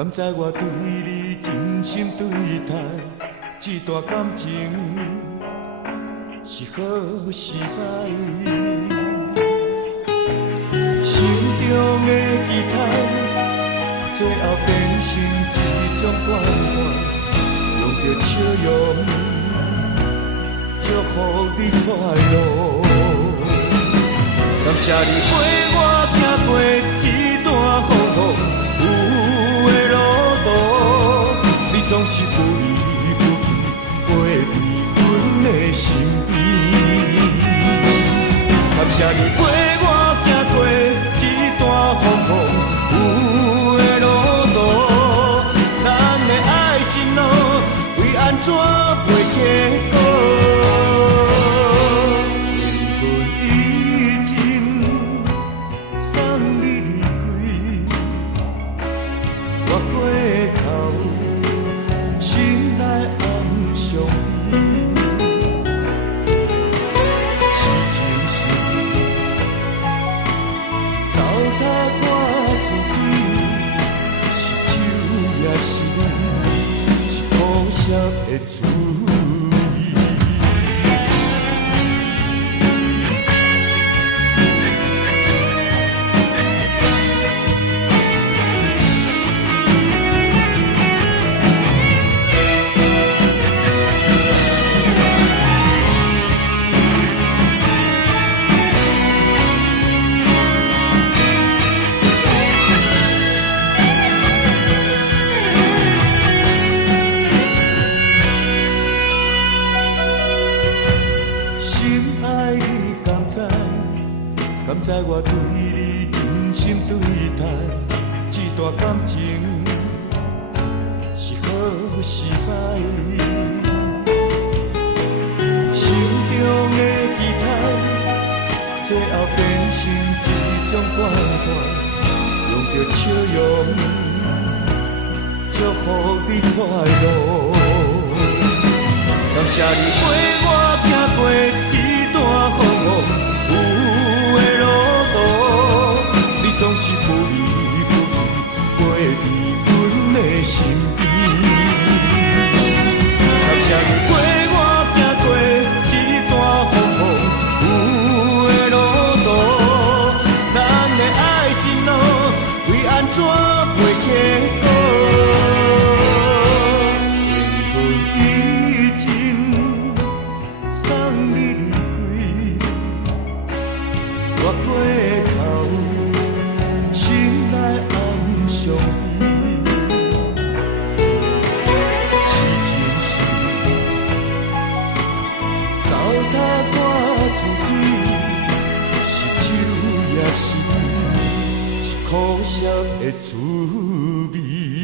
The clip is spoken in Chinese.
甘知我对你真心对待，这段感情是好是歹？心中的期待，最后变成一种关怀，用着笑容祝福你快乐。感谢你陪我行过这段风雨有的路途，你总是不离不弃，陪在阮的身边。感谢你陪我行过这段风雨有的路途，咱的爱情路为安怎袂结果？的注意。甘知我对你真心对待，这段感情是好是歹？心中的期待，最后变成一种关怀，用着笑容祝福你快乐。感谢你陪我行过这段风雨。总是不离不弃，陪在阮的身边。感谢你陪我行过这段风雨的路途，咱的爱情路为安怎袂结果？缘分已尽，送你离开，我过头。苦涩的滋味。